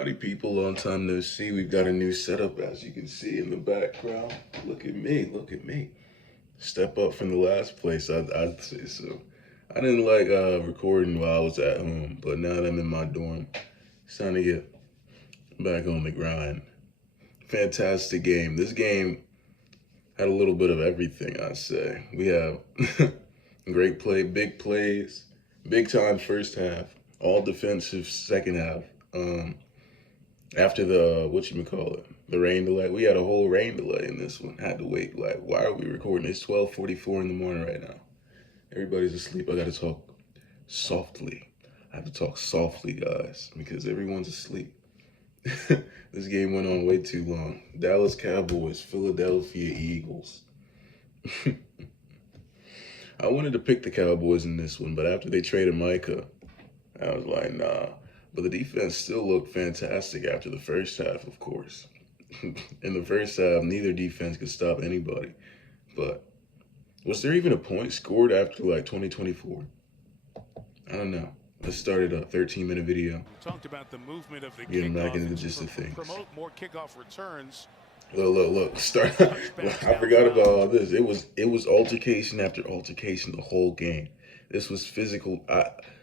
Howdy people, long time no see. We've got a new setup as you can see in the background. Look at me, look at me. Step up from the last place, I'd say so. I didn't like recording while I was at home, but now that I'm in my dorm, it's time to get back on the grind. Fantastic game. This game had a little bit of everything, I'd say. We have great play, big plays, big time first half, all defensive second half. After the, the rain delay, we had a whole rain delay in this one. Had to wait, like, why are we recording? It's 12:44 in the morning right now. Everybody's asleep. I gotta talk softly. I have to talk softly, guys, because everyone's asleep. This game went on way too long. Dallas Cowboys, Philadelphia Eagles. I wanted to pick the Cowboys in this one, but after they traded Micah, I was like, nah. But the defense still looked fantastic after the first half, of course. In the first half, neither defense could stop anybody. But was there even a point scored after like 2024? I don't know. Let's start a 13-minute video. Talked about the movement of the getting back into the gist of things. Promote more kickoff returns. Look. Start. I forgot about all this. It was altercation after altercation the whole game. This was physical.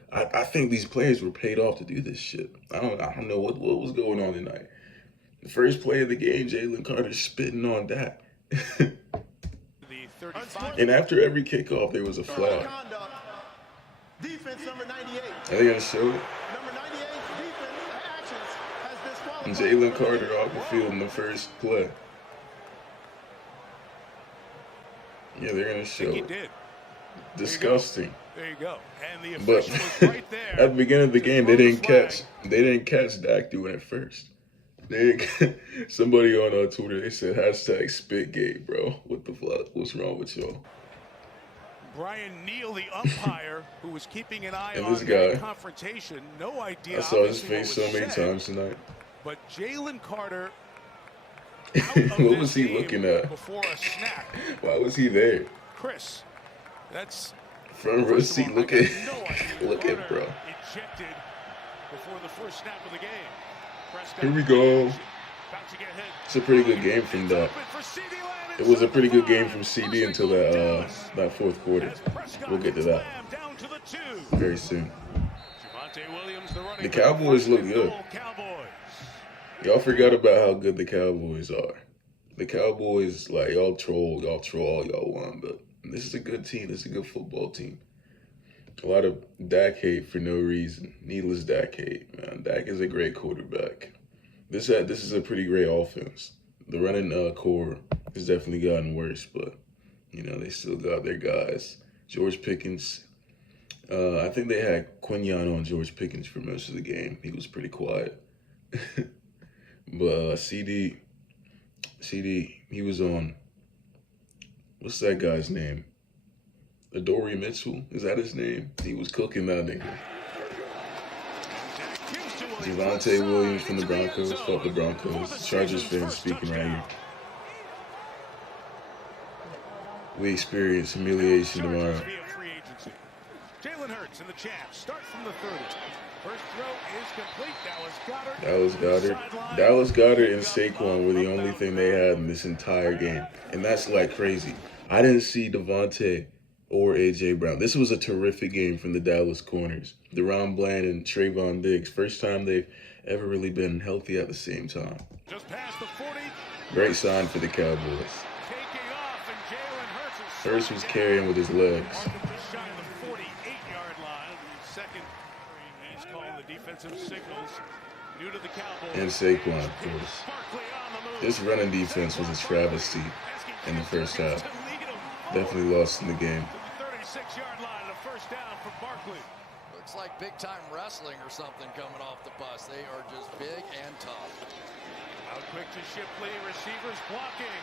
I think these players were paid off to do this shit. I don't know what was going on tonight. The first play of the game, Jalen Carter spitting on Dak. And after every kickoff, there was a flag. Defense number 98. Are they gonna show it? Number 98 defense actions has And disqualified. Jalen Carter off the field in the first play. Yeah, they're gonna show He it. did. Disgusting. There you go. And the But official was right there. at the beginning of the game, they didn't flag. catch Dak doing it first. Somebody on Twitter, they said #SpitGate, bro. What the fuck? What's wrong with y'all? Brian Neal, the umpire, who was keeping an eye And on this the guy, confrontation. No idea. I saw his obviously, face so what was many said, times tonight. But Jalen Carter. What was he looking at? Before a snap. Why was he there? Chris, that's Front row seat. Look at, look at, bro. Ejected before the first snap of the game. Here we go. It's a pretty good game from Dak. It was a pretty good game from Ceedee until that fourth quarter. We'll get to that very soon. The Cowboys look good. Y'all forgot about how good the Cowboys are. The Cowboys, like, y'all troll all y'all want, but this is a good team. This is a good football team. A lot of Dak hate for no reason. Needless Dak hate, man. Dak is a great quarterback. This is a pretty great offense. The running core has definitely gotten worse, but, you know, they still got their guys. George Pickens. I think they had Quinyon on George Pickens for most of the game. He was pretty quiet. But Ceedee, he was on, what's that guy's name? Adoree Mitchell? Is that his name? He was cooking that nigga. Javonte Williams from the Broncos. Fuck the Broncos. Chargers fans speaking right here. We experience humiliation tomorrow. Jalen Hurts and the Chaps start from the 30. First throw is complete. Dallas Goedert and Saquon were the only thing they had in this entire game. And that's like crazy. I didn't see Devontae or A.J. Brown. This was a terrific game from the Dallas corners. Daron Bland and Trevon Diggs. First time they've ever really been healthy at the same time. Just past the 40. Great sign for the Cowboys. Taking off, and Jalen Hurts Hurts was carrying with his legs. just shy of the 48-yard line. The second, he's calling the defensive signals. New to the Cowboys. And Saquon, of course. This running defense was a travesty in the first half. Definitely lost in the game. 36-yard line, and a first down for Barkley. Looks like big-time wrestling or something coming off the bus. They are just big and tough. Out quick to Shipley, receivers blocking.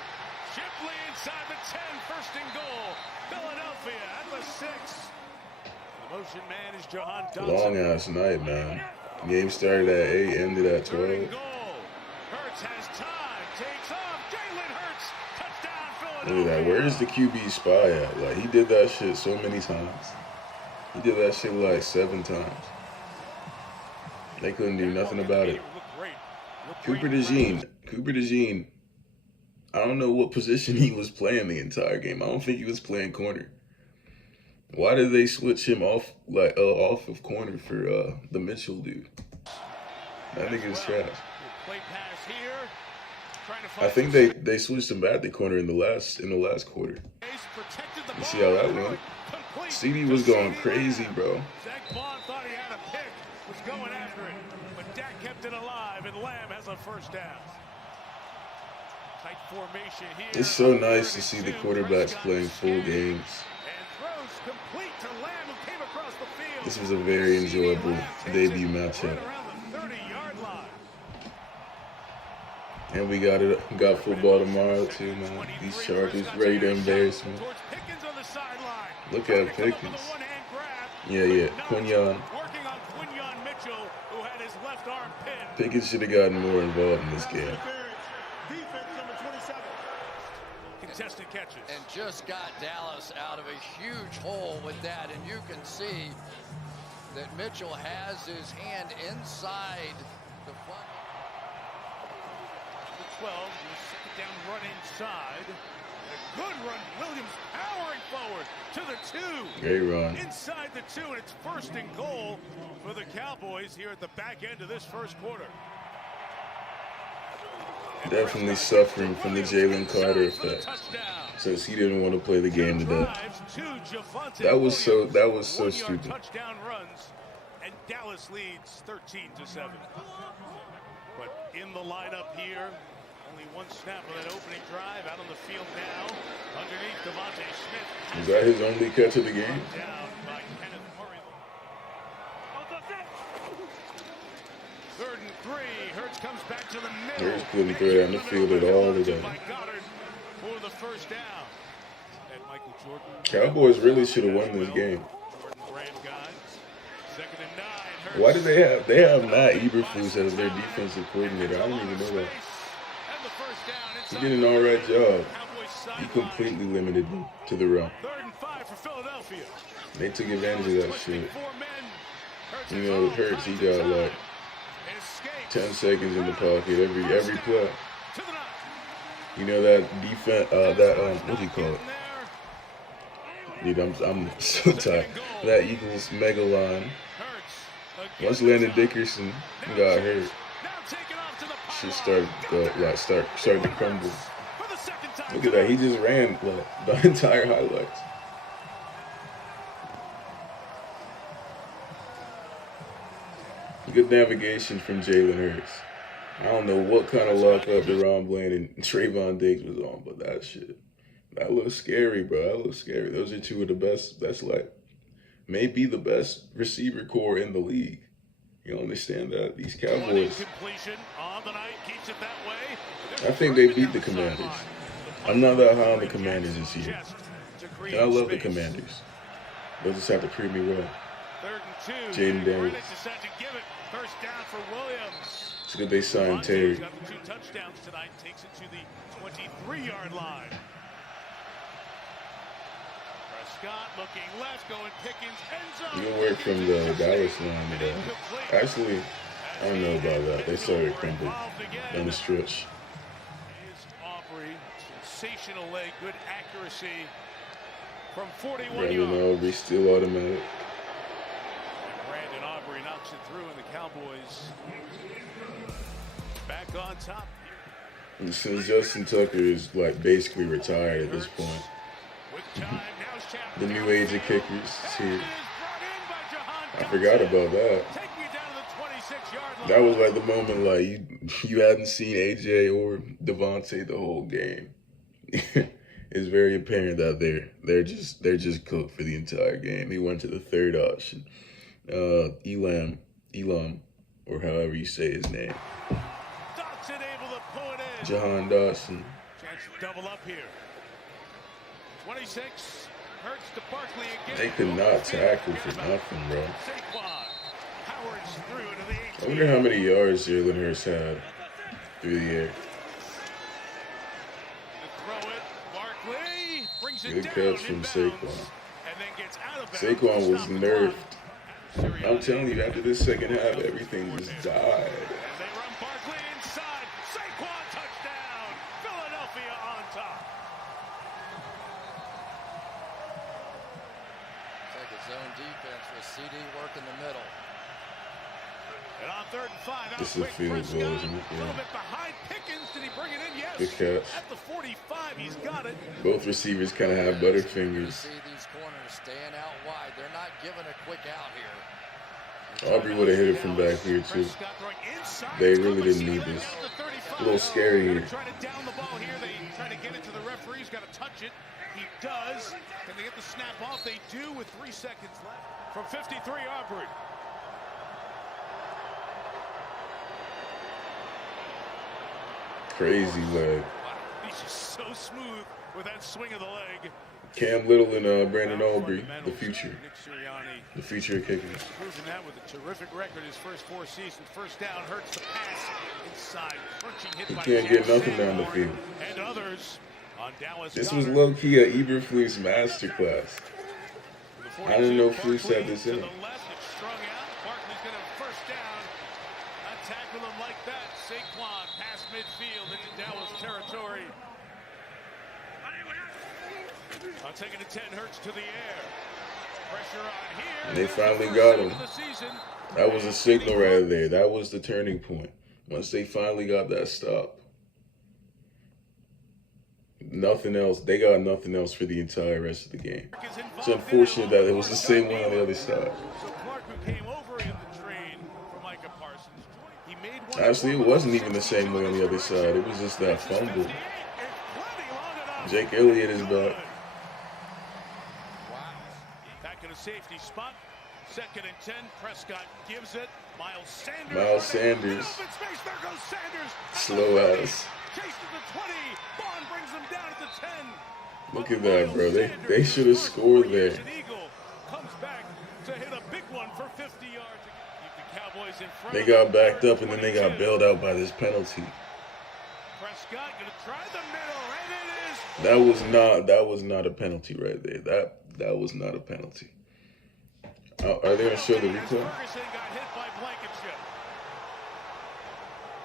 Shipley inside the 10, first and goal. Philadelphia at the 6. The motion man is Jahan Dotson. Long-ass night, man. Game started at 8, ended at 12. Hurts has time, takes off. Jalen Hurts, touchdown Philadelphia. Look at that. Where is the QB spy at? Like, he did that shit so many times. He did that shit like 7 times. They couldn't do nothing about it. Cooper DeJean, I don't know what position he was playing the entire game. I don't think he was playing corner. Why did they switch him off off of corner for the Mitchell dude? That nigga's trash. I think they switched him back to corner in the last quarter. You see how that went? Ceedee was going crazy, bro. Thought he had a pick, was going after it, but Dak kept it alive, and Lamb has a first down. Tight formation here. It's so nice to see the quarterbacks playing full games. And throws complete to Lamb, who came across the field. This was a very enjoyable debut matchup. Around the 30-yard line. And we got football tomorrow too, man. These Chargers ready to embarrass me. Look at Pickens. Yeah. Quinyon. Working on Quinyon Mitchell, who had his left arm pinned. Pickens should have gotten more involved in this game. Defense number 27. Contested catches. And just got Dallas out of a huge hole with that. And you can see that Mitchell has his hand inside the front. The 12, second down run inside. A good run. Williams powering forward to the 2. Great run. Inside the 2, and it's first and goal for the Cowboys here at the back end of this first quarter. Definitely suffering from the Jalen Carter effect, since he didn't want to play the game to death. That was so stupid. Touchdown runs, and Dallas leads 13-7. But in the lineup here, only one snap of that opening drive out on the field now. Underneath Devontae Smith. Is that his only catch of the game? Down by Kenneth Murray. 3rd and 3. Hurts comes back to the middle. Hurts couldn't throw down the field at all today. For the first down. And Michael Jordan. Cowboys really should have won this game. Why do they have Matt Eberflus as their defensive coordinator? I don't even know that. He did an alright job. He completely limited them to the run. 3rd and 5 for Philadelphia. They took advantage of that shit. You know, Hurts, he got like 10 seconds in the pocket every play. You know that defense, what do you call it? Dude, I'm so tired. That Eagles mega line. Once Landon Dickerson got hurt, shit started to crumble. Look at that, he just ran the entire highlights. Good navigation from Jalen Hurts. I don't know what kind of lockup Daron Blaine and Trevon Diggs was on, but that looks scary, bro. That looks scary. Those are two of the best. That's like maybe the best receiver core in the league. You understand that? These Cowboys. I think they beat the Commanders. I'm not that high on the Commanders this year. And I love the Commanders. They'll just have to prove me wrong. Jaden Daniels. First down for Williams. It's good they signed Terry. Got the 2 touchdowns tonight. Takes it to the 23-yard line. Prescott looking left, going Pickens. End zone. You can work from the Dallas line today. Actually, I don't know about that. They started crumbling down the stretch. Here's Aubrey. Sensational leg. Good accuracy from 41 Brandon yards. Aubrey still automatic. Brandon Aubrey knocks it through, and the Cowboys back on top. Since Justin Tucker is like basically retired at this point, the new age of kickers is here. I forgot about that. That was like the moment like you hadn't seen AJ or Devontae the whole game. It's very apparent that they're just cooked for the entire game. He went to the third option. Elam, or however you say his name. Dotson able to pull it in. Jahan Dotson. Chance to double up here. 26. Hurts to Barkley again. They could not tackle for nothing, bro. Saquon powers through into the 18. I wonder how many yards Jalen Hurts had through the air. Throw it. Barkley brings it Good down catch from inbounds, Saquon. and then gets out of bounds. Saquon was Stop the nerfed. clock. I'm telling you, after this second half, everything just died. And they run Barkley inside. Ceedee working the middle. And on 3rd and 5, out This is a quick, field Prescott, goal, isn't it? a little bit behind Pickens. Did he bring it in? Yes. Good catch. At the 45, he's got it. Both receivers kind of have butter fingers. You see these corners staying out wide. They're not giving a quick out here. Aubrey would have hit it from back here too. They really didn't need this. A little scary here. Trying to down the ball here. They try to get it to the referee. He's got to touch it. He does. Can they get the snap off? They do with 3 seconds left. From 53, Aubrey. Crazy leg. He's just so smooth with that swing of the leg. Cam Little and Brandon Aubrey, the future. The future of kicking. Proving that with a terrific record his first 4 seasons. First down, hurts the pass inside. Crunching hit He by can't get nothing down the field. And others on Dallas. This was low-key a Eberflus masterclass. I didn't know Flus had this in him. Barkley's going to first down. Not tackle him like that. Saquon past midfield into Dallas territory. On taking the 10, Hurts to the air. Pressure on here. And they finally got him. That was a signal right there. That was the turning point. Once they finally got that stop. Nothing else. They got nothing else for the entire rest of the game. It's unfortunate that it was the same one on the other side. So Clark, who came over in the train for Micah Parsons, he made one. Actually, it wasn't even the same way on the other side. It was just that fumble. Jake Elliott is back. Back in a safety spot. 2nd and 10. Prescott gives it. Miles Sanders. Miles Sanders. There goes Sanders. Slow ass. Chase to the 20. Bond brings him down at the 10. Look at that, bro. They should have scored there. An Eagle comes back to hit a big one for 50 yards. Keep the Cowboys in front. They got backed up and then they got bailed out by this penalty. Prescott gonna try the middle, and it is. That was not a penalty right there. That was not a penalty. Are they gonna show the replay? Ferguson got hit by Blankenship.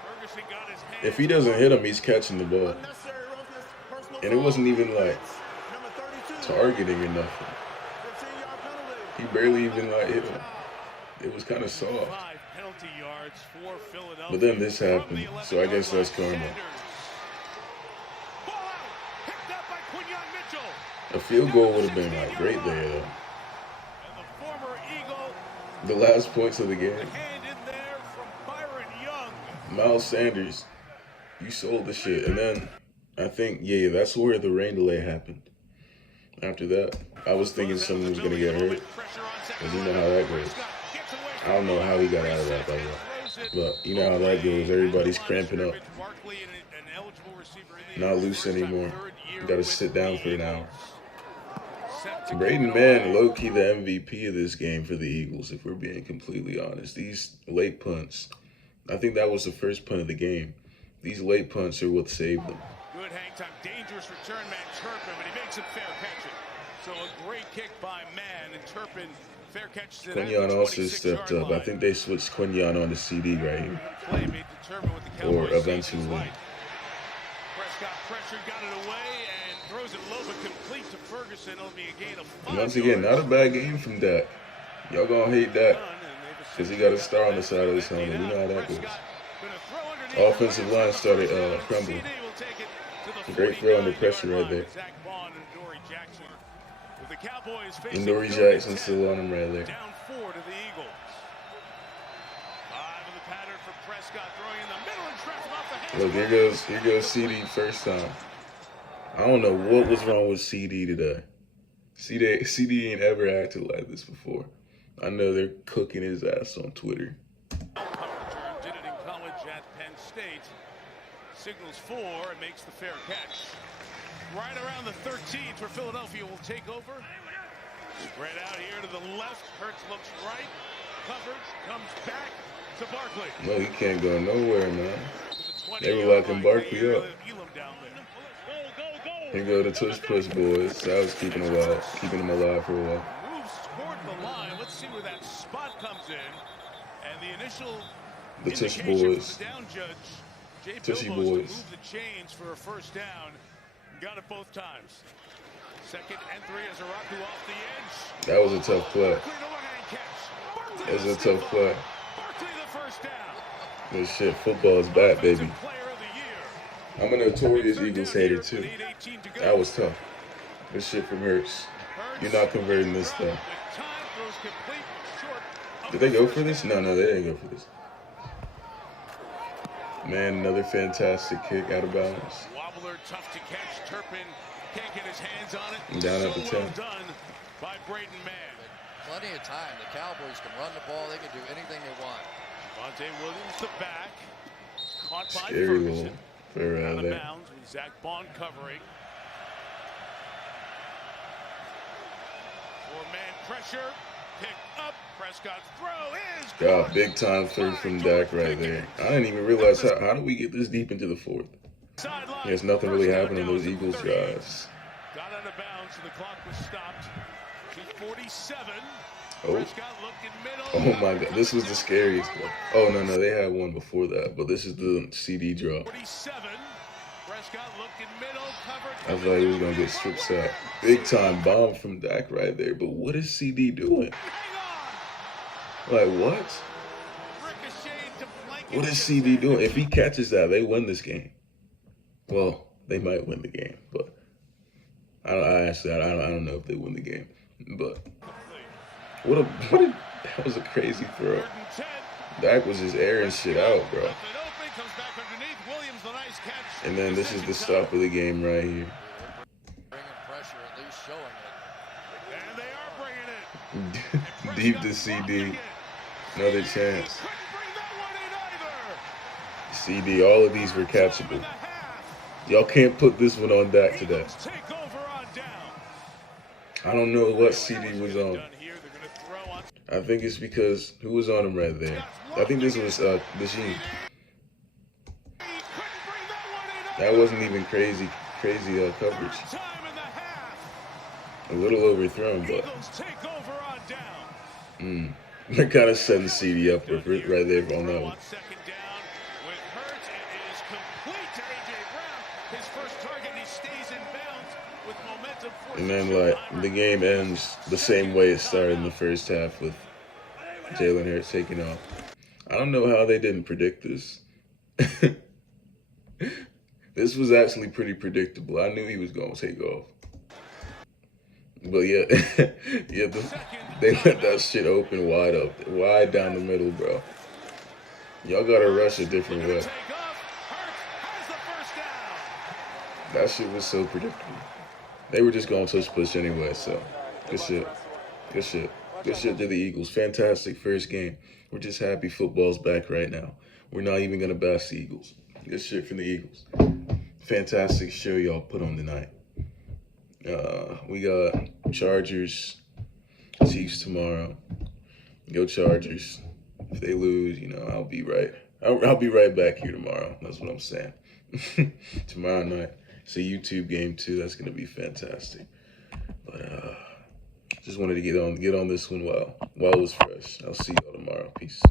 Ferguson got his hands. If he doesn't hit him, he's catching the ball. And it wasn't even like targeting or nothing. He barely even like hit him. It was kind of soft. 5 penalty yards for Philadelphia. But then this happened, so I guess that's karma. Ball out, picked up by Quinyon Mitchell. A field goal would have been like great there though. And the former Eagle, The last points of the game. hand in there from Byron Young. Miles Sanders, you sold the shit. And then I think, yeah, that's where the rain delay happened. After that, I was thinking someone was going to get hurt. Because you know how that goes. I don't know how he got out of that, by the way. But you know how that goes. Everybody's cramping up. Not loose anymore. You got to sit down for an hour. Braden Mann, low-key the MVP of this game for the Eagles, if we're being completely honest. These late punts, I think that was the first punt of the game. These late punts are what saved them. Good hang time, dangerous return man Turpin, but he makes it fair catch it. So a great kick by Mann, and Turpin fair catches it. Quinyon also stepped up. I think they switched Quinyon on to Ceedee right here. Play made determined what the Or Cowboys eventually. like. Prescott pressure, got it away, and throws it low but complete to Ferguson. It'll be a gain of 5 Once again, not a bad game from Dak. Y'all gonna hate Dak because he got a star on the side of his helmet. You know how that goes. Offensive line started crumbling. Great throw under pressure right there. And Dory Jackson still on him right there. Down 4 to the Eagles. 5 in the pattern for Prescott, throwing in the middle and trapping off the hands. Look, here goes Ceedee first time. I don't know what was wrong with Ceedee today. Ceedee ain't ever acted like this before. I know they're cooking his ass on Twitter. Did it in college at Penn State. Signals 4 and makes the fair catch. Right around the 13th where Philadelphia will take over. Spread out here to the left. Hurts looks right. Covered. Comes back to Barkley. No, he can't go nowhere, man. They were locking Barkley up. Here go the tush push boys. That was keeping him alive for a while. Moves toward the line. Let's see where that spot comes in. And the initial The tush indication boys. from the down judge, Jay Tushy Bilbo's to boys. move the chains for a first down. Got it both times. 2nd and 3 as Araku off the edge. That was a tough play. Barkley, the one-hand catch. It's a tough play. Barkley the first down. Good shit. Football is back, baby. Offensive player of the year. I'm a notorious Third Eagles down here hater, too. with 8:18 to go. That was tough. Good shit from Hurts. You're not converting this, though. With time, throws complete short of Did they the go first for this? down. No, they didn't go for this. Man, another fantastic kick out of bounds. Wobbler, tough to catch. Turpin can't get his hands on it. And down at the So well 10. done by Braden Mann. Plenty of time. The Cowboys can run the ball. They can do anything they want. Javonte Williams, the back. Caught by Scary little Ferguson. throw Out out of there. bounds with Zach Bond covering. Four-man pressure. Picked up. Prescott's throw is God, big time throw from Dak right there. I didn't even realize how did we get this deep into the fourth? sideline. There's nothing really First down happening on Dallas those at Eagles 38. drives. Got out of bounds, so the clock was stopped. 2:47. Oh. Prescott looking middle. Oh my God, this was the scariest one. Oh no, they had one before that, but this is the Ceedee draw. 47. Prescott looking middle, covered. I thought he was gonna get strip sacked. Big time bomb from Dak right there, but what is CD doing? Hang on. Like what? Ricocheted to Blankenship. What is CD doing? If he catches that, they win this game. Well, they might win the game, but I don't know if they win the game. But that was a crazy throw. 3rd and 10. Dak was just airing shit out, bro. Left it open, comes back underneath. Williams, the nice catch. And then this is the stop of the game right here. Bringing pressure, at least showing it. And they are bringing it. Deep to CD. Another chance. Couldn't bring that one in either. CD, all of these were catchable. And a half. Y'all can't put this one on Dak today. Eagles take over on down. I don't know what CD was on. Done here. They're going to throw on. I think it's because who was on him right there? I think this was Machine. He couldn't bring that one in That wasn't even crazy coverage. Time in the half. A little overthrown, but Eagles take over on down. they're kind of setting CD up right there on that one. On second down with Hurts. It is complete to A.J. Brown. His first target. He stays in bounds with momentum. And then the game ends the same way it started in the first half with Jalen Hurts taking off. I don't know how they didn't predict this. This was actually pretty predictable. I knew he was going to take off. But yeah, they let that shit open wide down the middle, bro. Y'all got to rush a different way. Take off. Hurts has the first down. That shit was so predictable. They were just going to touch push anyway, so good shit. Good shit. Good shit to the Eagles. Fantastic first game. We're just happy football's back right now. We're not even going to bash the Eagles. Good shit from the Eagles. Fantastic show y'all put on tonight. We got Chargers, Chiefs tomorrow. Go Chargers. If they lose, I'll be right. I'll be right back here tomorrow. That's what I'm saying. Tomorrow night. It's a YouTube game too. That's gonna be fantastic. But just wanted to get on this one while it was fresh. I'll see y'all tomorrow. Peace.